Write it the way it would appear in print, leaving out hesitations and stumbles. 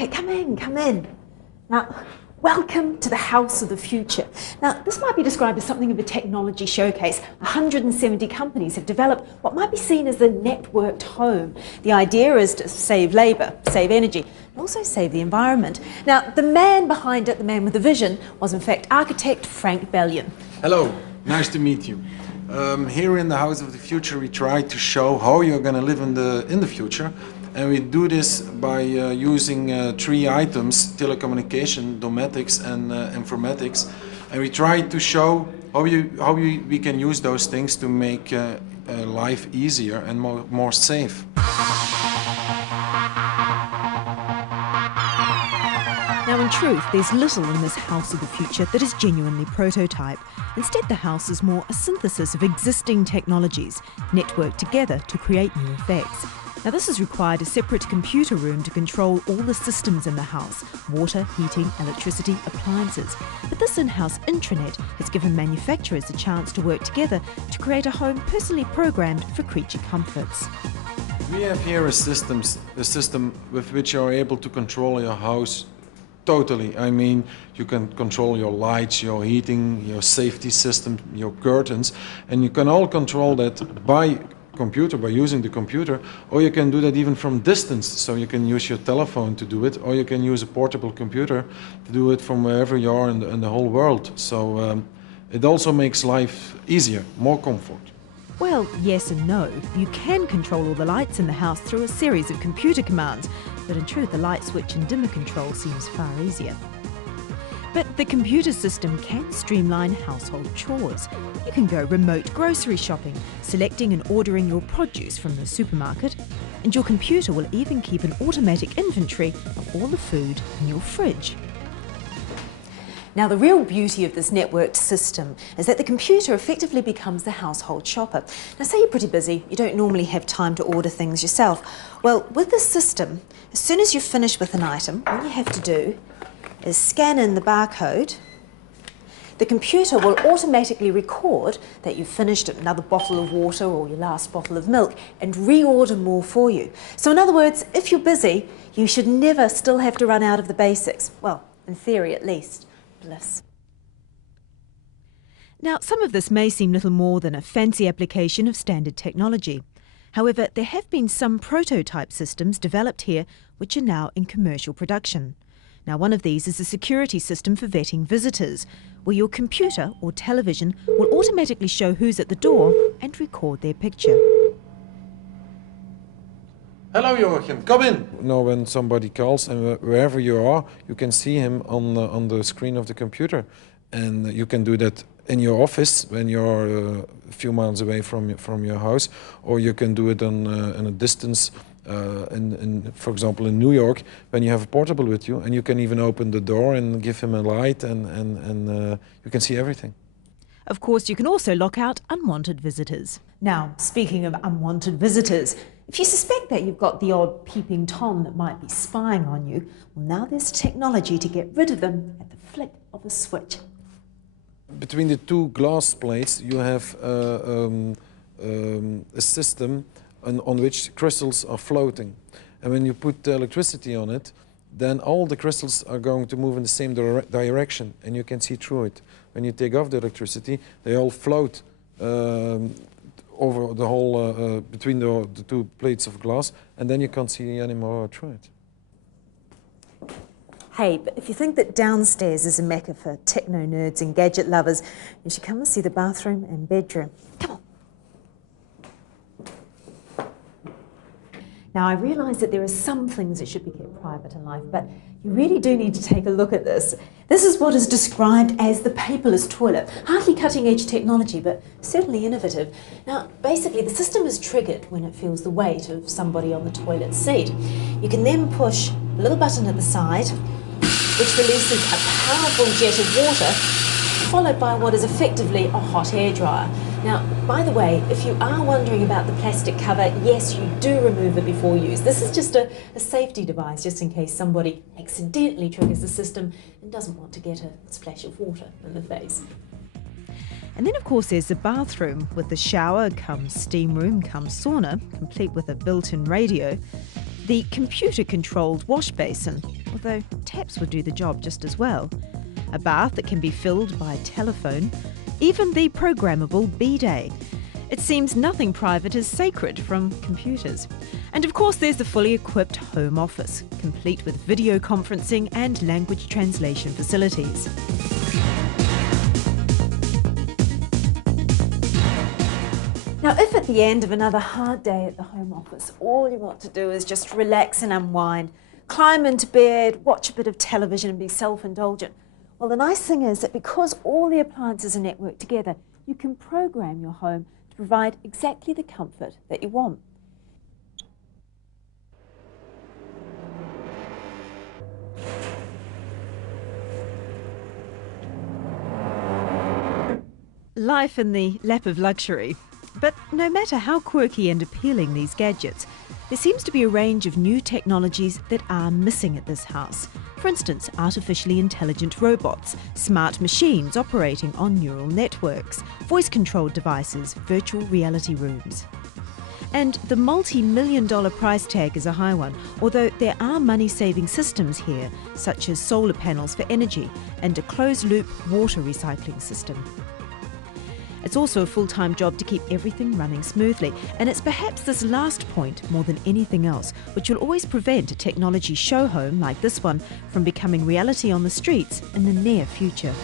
it, come in, come in. Now, welcome to the house of the future. Now, this might be described as something of a technology showcase. 170 companies have developed what might be seen as the networked home. The idea is to save labour, save energy, and also save the environment. Now, the man behind it, the man with the vision, was in fact architect Frank Bellion. Hello, nice to meet you. Here in the house of the future we try to show how you're going to live in the future. And we do this by using three items: telecommunication, domestics and informatics. And we try to show how we can use those things to make life easier and more safe. Now, in truth, there's little in this house of the future that is genuinely prototype. Instead, the house is more a synthesis of existing technologies, networked together to create new effects. Now, this has required a separate computer room to control all the systems in the house: water, heating, electricity, appliances. But this in-house intranet has given manufacturers a chance to work together to create a home personally programmed for creature comforts. We have here a system with which you are able to control your house totally. I mean, you can control your lights, your heating, your safety system, your curtains, and you can all control that by using the computer, or you can do that even from distance. So you can use your telephone to do it, or you can use a portable computer to do it from wherever you are in the whole world. So it also makes life easier, more comfort. Well, yes and no. You can control all the lights in the house through a series of computer commands, but in truth the light switch and dimmer control seems far easier. But the computer system can streamline household chores. You can go remote grocery shopping, selecting and ordering your produce from the supermarket, and your computer will even keep an automatic inventory of all the food in your fridge. Now, the real beauty of this networked system is that the computer effectively becomes the household shopper. Now, say you're pretty busy, you don't normally have time to order things yourself. Well, with this system, as soon as you're finished with an item, all you have to do is scan in the barcode. The computer will automatically record that you've finished another bottle of water or your last bottle of milk and reorder more for you. So in other words, if you're busy, you should never still have to run out of the basics. Well, in theory at least. Bliss. Now, some of this may seem little more than a fancy application of standard technology. However, there have been some prototype systems developed here which are now in commercial production. Now, one of these is a security system for vetting visitors, where your computer or television will automatically show who's at the door and record their picture. Hello Joachim, come in! Now when somebody calls, and wherever you are, you can see him on the screen of the computer. And you can do that in your office when you're a few miles away from your house, or you can do it in a distance, for example in New York, when you have a portable with you, and you can even open the door and give him a light, and you can see everything. Of course, you can also lock out unwanted visitors. Now, speaking of unwanted visitors, if you suspect that you've got the odd peeping Tom that might be spying on you, well, now there's technology to get rid of them at the flick of a switch. Between the two glass plates, you have a system on which crystals are floating. And when you put the electricity on it, then all the crystals are going to move in the same direction, and you can see through it. When you take off the electricity, they all float over the whole, between the two plates of glass, and then you can't see anymore through it. Hey, but if you think that downstairs is a mecca for techno nerds and gadget lovers, you should come and see the bathroom and bedroom. Come on. Now, I realise that there are some things that should be kept private in life, but you really do need to take a look at this. This is what is described as the paperless toilet. Hardly cutting-edge technology, but certainly innovative. Now, basically, the system is triggered when it feels the weight of somebody on the toilet seat. You can then push a little button at the side, which releases a powerful jet of water, followed by what is effectively a hot hairdryer. Now, by the way, if you are wondering about the plastic cover, yes, you do remove it before use. This is just a safety device, just in case somebody accidentally triggers the system and doesn't want to get a splash of water in the face. And then, of course, there's the bathroom with the shower, come steam room, come sauna, complete with a built-in radio, the computer-controlled wash basin, although taps would do the job just as well. A bath that can be filled by telephone, even the programmable bidet. It seems nothing private is sacred from computers. And of course there's the fully equipped home office, complete with video conferencing and language translation facilities. Now, if at the end of another hard day at the home office, all you want to do is just relax and unwind, climb into bed, watch a bit of television and be self-indulgent, well, the nice thing is that because all the appliances are networked together, you can program your home to provide exactly the comfort that you want. Life in the lap of luxury. But no matter how quirky and appealing these gadgets, there seems to be a range of new technologies that are missing at this house. For instance, artificially intelligent robots, smart machines operating on neural networks, voice-controlled devices, virtual reality rooms. And the multi-million-dollar price tag is a high one, although there are money-saving systems here, such as solar panels for energy and a closed-loop water recycling system. It's also a full-time job to keep everything running smoothly, and it's perhaps this last point, more than anything else, which will always prevent a technology show home like this one from becoming reality on the streets in the near future.